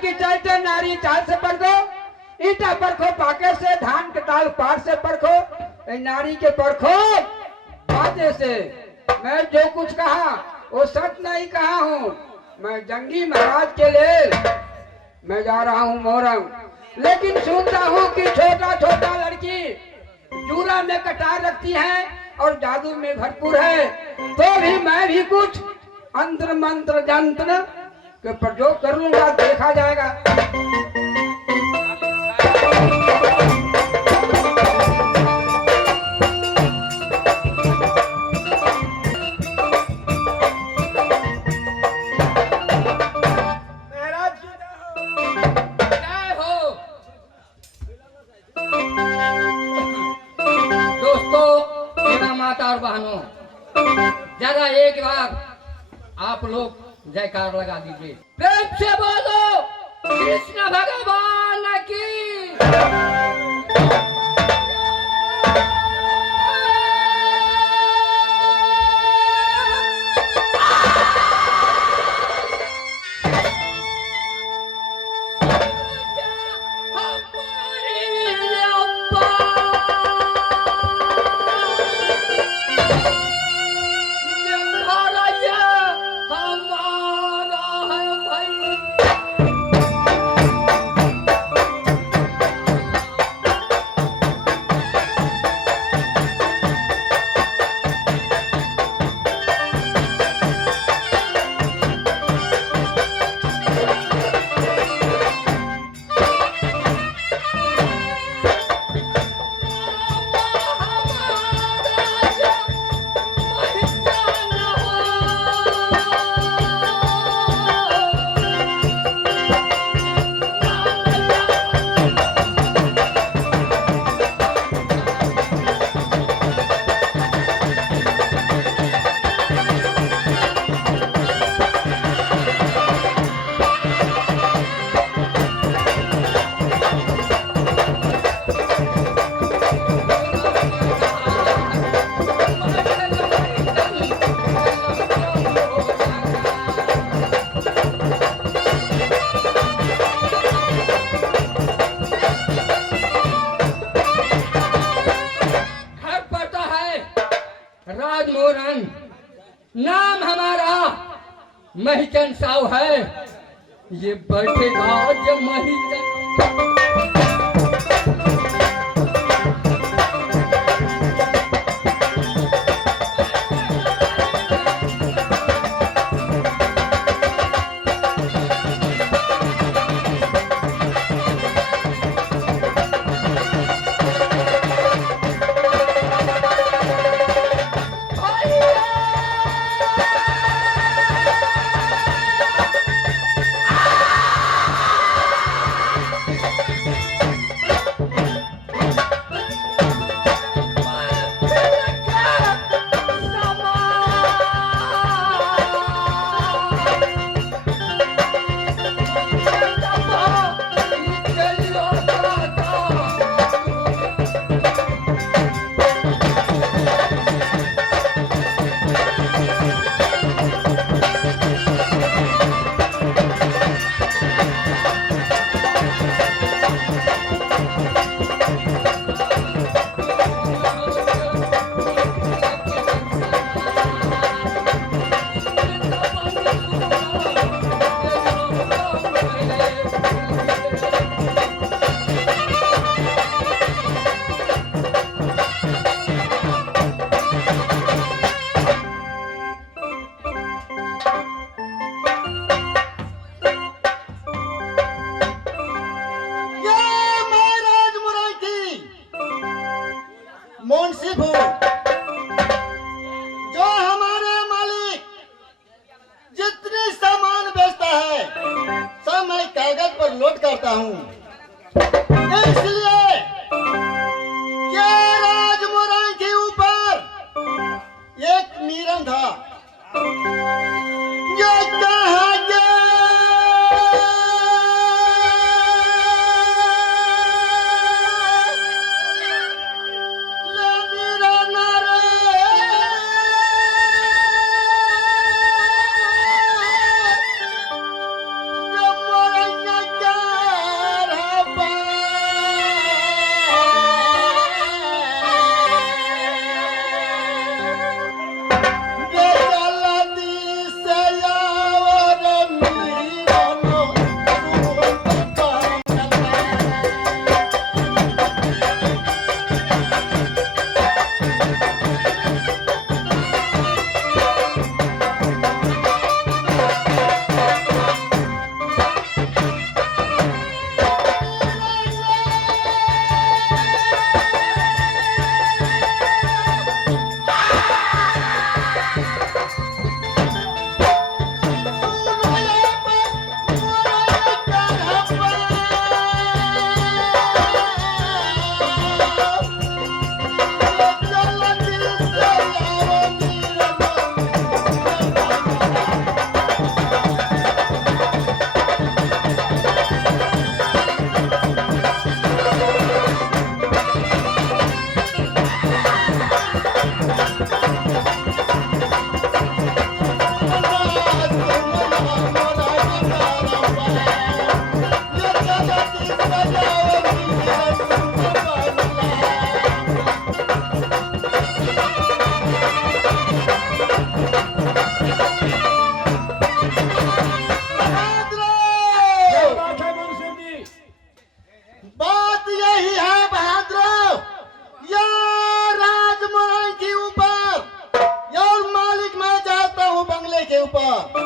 कि चलते नारी चाल से परखो, ईटा परखो पाके से, धान के ताल पार से परखो, नारी के परखो बातें से। मैं जो कुछ कहा वो सच नहीं कहा हूँ। मैं जंगी महाराज के लिए मैं जा रहा हूँ मोरंग, लेकिन सुनता हूँ कि छोटा छोटा लड़की जूरा में कटार रखती है और जादू में भरपूर है। तो भी मैं भी कुछ अंतर मंत्र जंत्र के प्रयोग कर लूंगा, देखा जाएगा। और बहनों, जरा एक बार आप लोग जयकार लगा दीजिए, प्रेम से बोलो कृष्ण भगवान की। नाम हमारा महिचंद साहू है। ये बैठेगा जब महिचंद।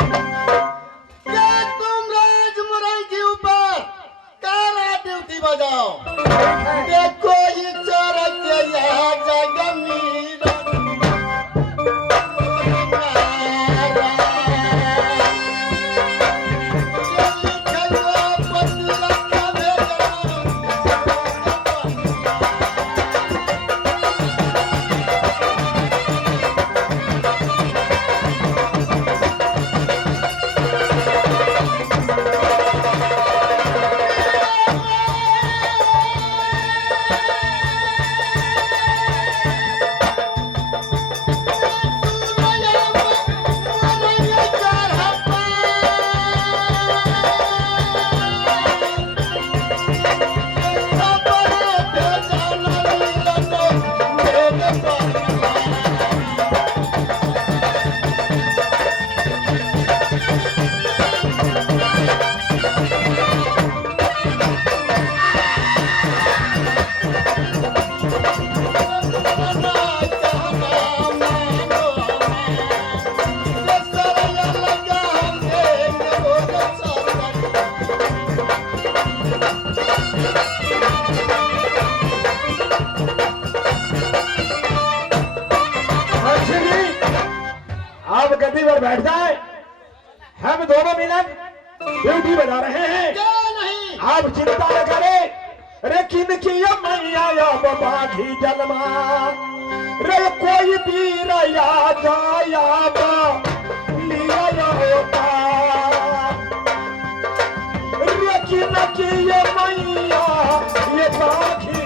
क्या तुम राज मुरई के ऊपर कारा ड्यूटी बजाओ? देखो ये चरक यहाँ जगमीरा आप गद्दी पर बैठ जाए। हम दोनों मिनट ड्यूटी बजा रहे हैं। क्या नहीं? आप चिंता न करें। रे किन की मैया या बाघी जलमा रे कोई पीर या जाया लिया या होता रे किन की मैया ये बाघी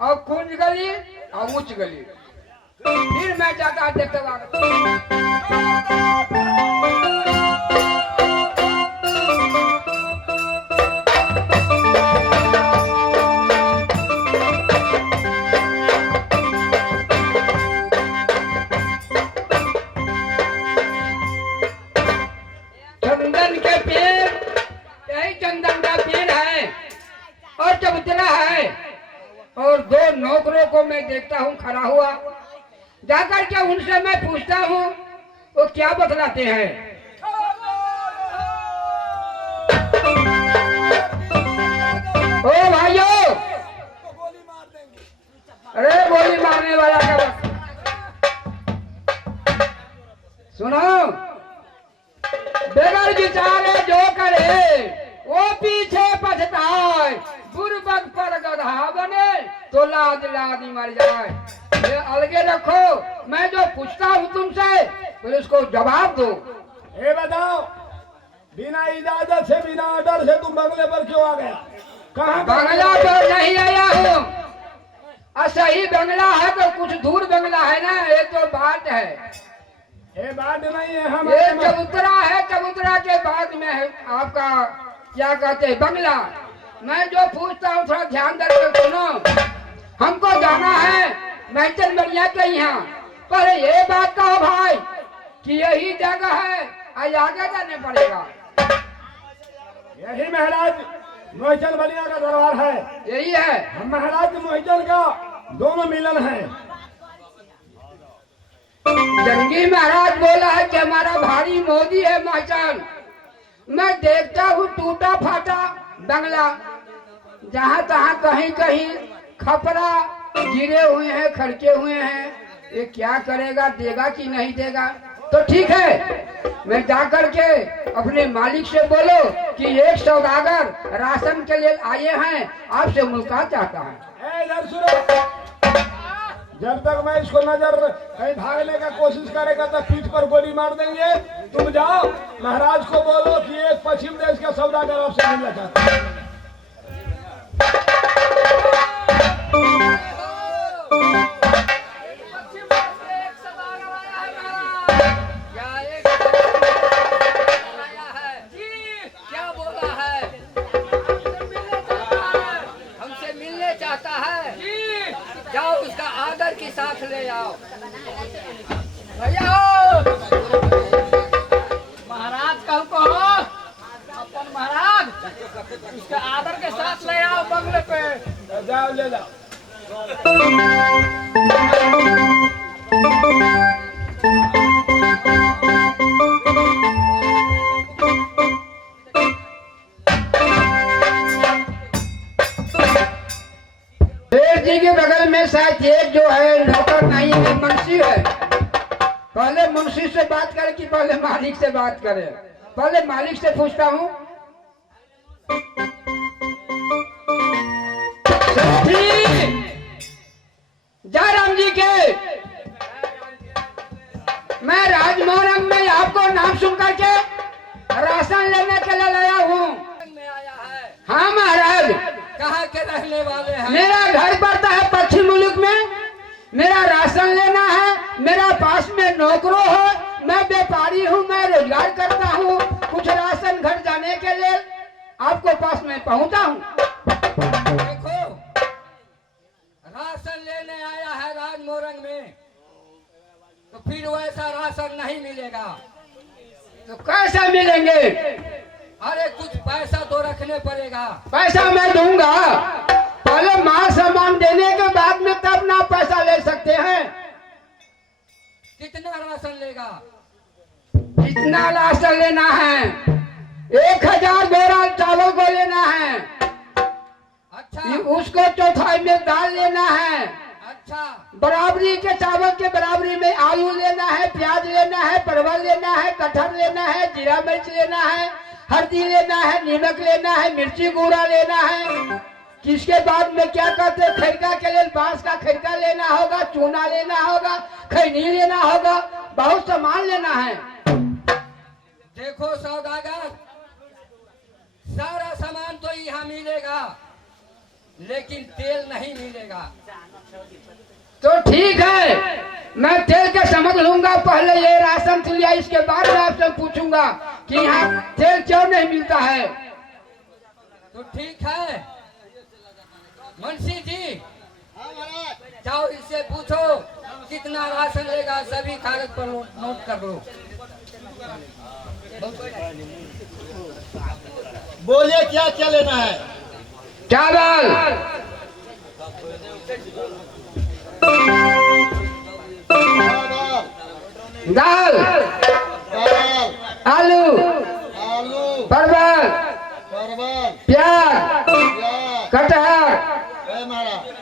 और कुंज गली और ऊंच गली। फिर मैं जाता देखते चंदन के पेड़, यही चंदन का पेड़ है और चबूतरा है और दो नौकरों को मैं देखता हूँ खड़ा हुआ। जाकर के उनसे मैं पूछता हूँ वो क्या बतलाते हैं। ओ भाइयों, अरे गोली मारने वाला का सुनो, बेगर विचारे जो करे वो पीछे पछताए, बुर्बक पर गधा बने तो लाद लादी मर जाए। ये अलगे रखो, मैं जो पूछता हूँ तुमसे फिर उसको जवाब दो। ये बताओ, बिना इजाजत से बिना ऑर्डर से तुम बंगले पर क्यों आ गया? कहाँ बंगला पर नहीं आया हूँ, असही बंगला है तो कुछ दूर बंगला है ना, ये तो बात है। ये बात नहीं है, हम ये चबूतरा है, चबूतरा के बाद में है आपका क्या कहते हैं बंगला। मैं जो पूछता हूँ थोड़ा ध्यान देकर सुनो। हमको जाना है महचन बलिया के यहाँ, पर ये बात कहो भाई कि यही जगह है आज आगे जाने पड़ेगा। यही महाराज मोहिचन बलिया का दरबार है। यही है, हम महाराज मोहिचन का दोनों मिलन है। जंगी महाराज बोला है कि हमारा भारी मोदी है महाजन। मैं देखता हूँ टूटा फाटा बंगला, जहाँ तहाँ कहीं कहीं खपरा गिरे हुए हैं, खड़के हुए हैं। ये क्या करेगा, देगा कि नहीं देगा? तो ठीक है, मैं जा करके अपने मालिक से बोलो कि एक सौदागर राशन के लिए आए हैं, आपसे मुलाकात चाहता है। इधर सुनो, जब तक मैं इसको नजर कहीं भागने का कोशिश करेगा तो पीठ पर गोली मार देंगे। तुम जाओ महाराज को बोलो कि एक पश्चिम देश का सौदागर आपसे मिलना चाहता है। जाओ उसका आदर के साथ ले आओ। भैया महाराज कल को अपन महाराज उसके आदर के साथ ले आओ बंगले पे। जाओ ले जाओ। शेर जी के बगल में शायद एक जो है नौकर नहीं है, मुंशी है। पहले मुंशी से बात करें कि पहले मालिक से बात करें? पहले मालिक से पूछता हूँ। जयराम जी के मैं राजमोहन में आपको नाम सुन करके राशन लेने के लिए लाया हूँ। हाँ महाराज। कहाँ के रहने वाले हैं? मेरा घर पड़ता है पश्चिम मुल्क में। मेरा राशन लेना है, मेरा पास में नौकरों है, मैं व्यापारी हूँ, मैं रोजगार करता हूँ। कुछ राशन घर जाने के लिए आपको पास में पहुँचा हूँ। देखो राशन लेने आया है राजमोरंग में, तो फिर वैसा राशन नहीं मिलेगा। तो कैसे मिलेंगे? अरे कुछ पैसा तो रखने पड़ेगा। पैसा मैं दूंगा, पहले माल सामान देने के बाद में तब ना पैसा ले सकते हैं। कितना राशन लेगा? कितना राशन लेना है? 1000 बोरा चावल को लेना है। अच्छा। उसको चौथाई में दाल लेना है। अच्छा। बराबरी के चावल के बराबरी में आलू लेना है, प्याज लेना है, परवल लेना है, कटहल लेना है, जीरा मिर्च लेना है, हल्दी लेना है, नमक लेना है, मिर्ची गुड़ा लेना है। किसके बाद में क्या कहते हैं, खैरका के लिए बांस का खैरका लेना होगा, चूना लेना होगा, खैनी लेना होगा, बहुत सामान लेना है। देखो सौदागर, सारा सामान तो यहाँ मिलेगा, लेकिन तेल नहीं मिलेगा। तो ठीक है, मैं तेल के समझ लूंगा। पहले ये राशन तो लिया, इसके बाद में आपसे पूछूंगा कि यहाँ तेल क्यों नहीं मिलता है। तो ठीक है मुंशी जी, हाँ महाराज। जाओ इससे पूछो कितना राशन लेगा, सभी कागज पर नोट कर लो। बोलिए क्या क्या लेना है? चावल, दाल, दाल, आलू, आलू, परवल, परवल, प्याज, प्याज। कटहल। महाराज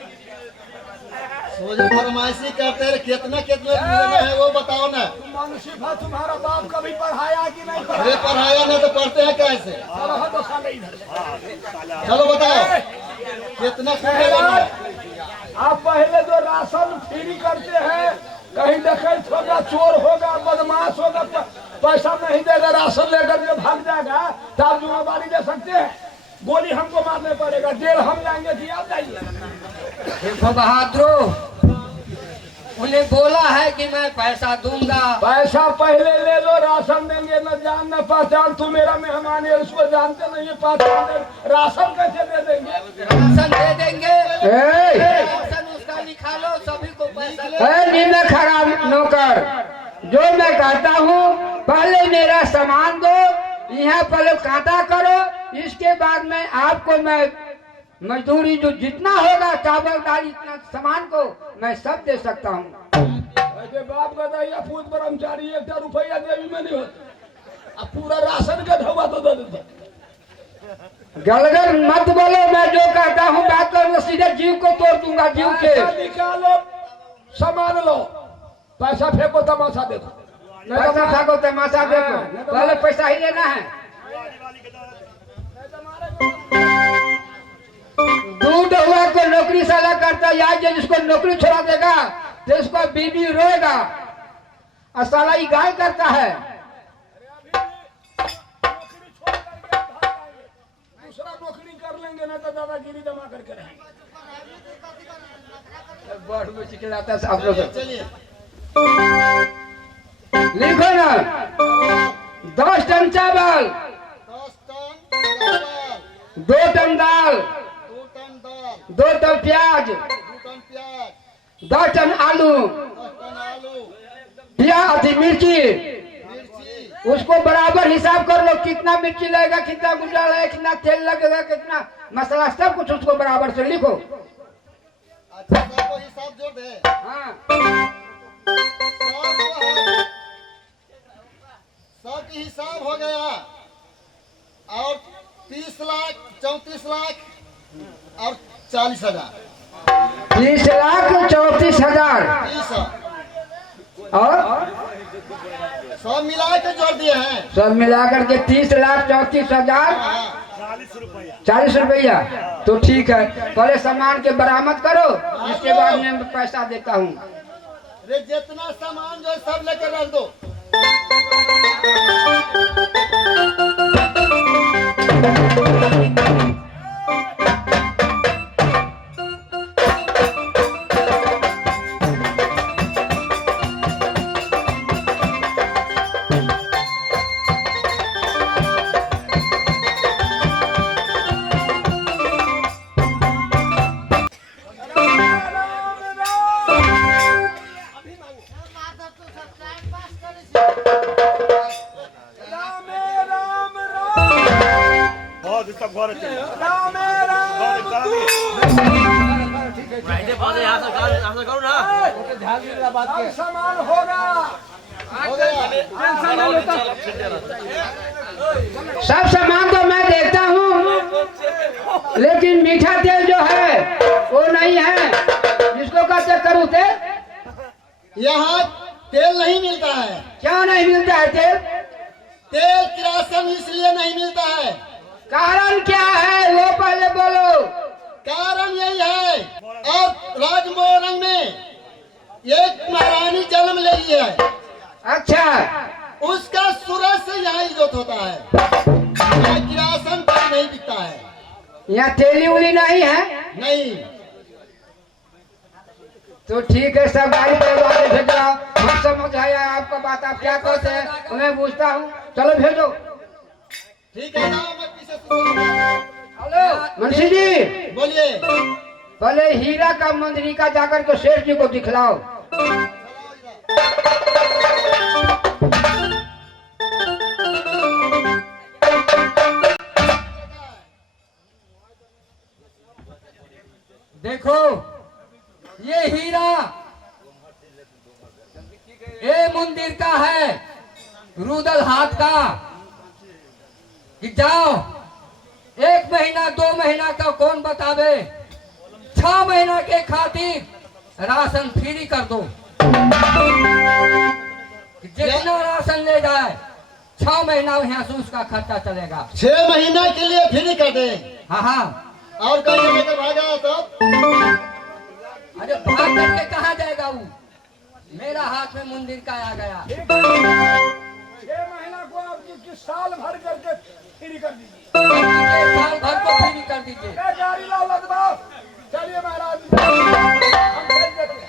सोचे फरमाइशी करते हैं, कितना कितना लेना है वो बताओ ना। मुंशीफा तुम्हारा बाप कभी पढ़ाया कि नहीं अरे पढ़ाया ना तो पढ़ते हैं कैसे? तो साले इधर से। चलो बताओ कितना लेना है? आप पहले जो राशन फ्री करते हैं, कहीं डकैत होगा, चोर होगा, बदमाश होगा, पैसा नहीं देगा, राशन लेकर के भाग जाएगा, तो आप जिम्मेदारी ले सकते हैं? गोली हमको मारने पड़ेगा, जेल हम जाएंगे कि आप जाइए? देखो बहादुर, उन्हें बोला है कि मैं पैसा दूंगा। पैसा पहले ले लो, राशन देंगे, न जान न पहचान। तू मेरा मेहमान है, उसको जानते नहीं है, पहचान। राशन कैसे दे देंगे? राशन दे देंगे, ए, राशन उसका लिखा लो, सभी को पैसा नींद खराब नौकर, जो मैं कहता हूँ पहले मेरा सामान दो, यहाँ पहले कांटा करो, इसके बाद में आपको मैं मजदूरी जो जितना होगा, चावल दाल, इतना सामान को मैं सब दे सकता हूँ। ऐसे बाप का दैया पूत ब्रह्मचारी 1 रुपया देवी में नहीं होता। अब पूरा राशन का ढवा तो दे देता। गलगर मत बोलो, मैं जो कहता हूँ बात करो, सीधे जीव को तोड़ दूंगा, जीव के। पैसा निकालो, सामान लो, पैसा फेंको, तमाशा देखो। पैसा फेंको, तमाशा देखो, पहले पैसा ही लेना है। दूध हुआ को नौकरी साला करता या जिसको नौकरी छोड़ा देगा तो उसको बीबी रोएगा, और साला ही गाय करता है। दूसरा नौकरी कर लेंगे ना तो दादागिरी जमा करके रहेंगे। बहुत मुश्किल आता है आप लोग। चलिए लिखो ना, 10 टन चावल, 10 टन चावल, 2 टन दाल, 2 टन दाल, 2 टन प्याज, 2 टन प्याज, 10 टन आलू, 10 टन आलू, प्याज, मिर्ची, मिर्ची, उसको बराबर हिसाब कर लो, कितना मिर्ची लगेगा, कितना गुजर है, कितना तेल लगेगा, कितना मसाला, सब कुछ उसको बराबर से लिखो। अच्छा सबको हिसाब जोड़ दे। हाँ, सब की हिसाब हो गया, और 30 लाख, 34 लाख और 40,000, 30,34,000 30 और सब मिला के जोड़ दिए हैं। सब मिलाकर के 30,34,000 40 रुपया। तो ठीक है, पहले सामान के बरामद करो, इसके बाद मैं पैसा देता हूँ। अरे जितना सामान जो है सब लेकर रख दो। अब सामान होगा। सब सामान तो मैं देखता हूँ, लेकिन मीठा तेल जो है वो नहीं है, जिसको कहते करू तेल। यहाँ तेल नहीं मिलता है। क्यों नहीं मिलता है तेल? तेल किरासन इसलिए नहीं मिलता है। कारण क्या है वो पहले बोलो। कारण यही है, और राजमोहन में एक महारानी जन्म ले ली है। अच्छा, उसका सूरज से यहाँ इज्जत होता है। यहाँ किरासन तेल नहीं बिकता है। यहाँ तेली उली नहीं है। नहीं, तो ठीक है, सब गाड़ी चलवा के भेजो। हम समझ आया आपका बात, आप क्या कहते हैं मैं पूछता हूँ। चलो भेजो। ठीक है, जाओ मत पीछे से। हेलो मुंशी जी, बोलिए। पहले हीरा का मंजरिका जाकर के शेठ जी को दिखलाओ। देखो ये हीरा ये मंदिर का है, रुदल हाथ का। कि जाओ 1 महीना 2 महीना का कौन बतावे, 6 महीना के खातिर राशन फ्री कर दो। जितना राशन ले जाए 6 महीना यहाँ से उसका खर्चा चलेगा। 6 महीना के लिए फ्री कर दे। हाँ हाँ, और कहीं लेकर भागा सब। अरे भाग करके कहाँ जाएगा वो? मेरा हाथ में मंदिर का आ गया। 6 महीना को आपकी साल भर करके फ्री कर दीजिए। साल भर को फ्री कर दीजिए। गाड़ी लाओ लदबाओ। चलिए महाराज, हम भेज देते हैं।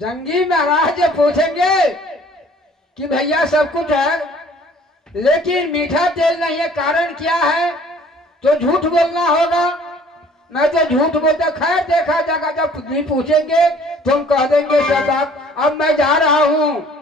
जंगी महाराज पूछेंगे कि भैया सब कुछ है, लेकिन मीठा तेल नहीं है, कारण क्या है? तो झूठ बोलना होगा। मैं तो झूठ बोलता। खैर देखा जाएगा, जब नहीं पूछेंगे तुम कह देंगे सब बात। अब मैं जा रहा हूँ।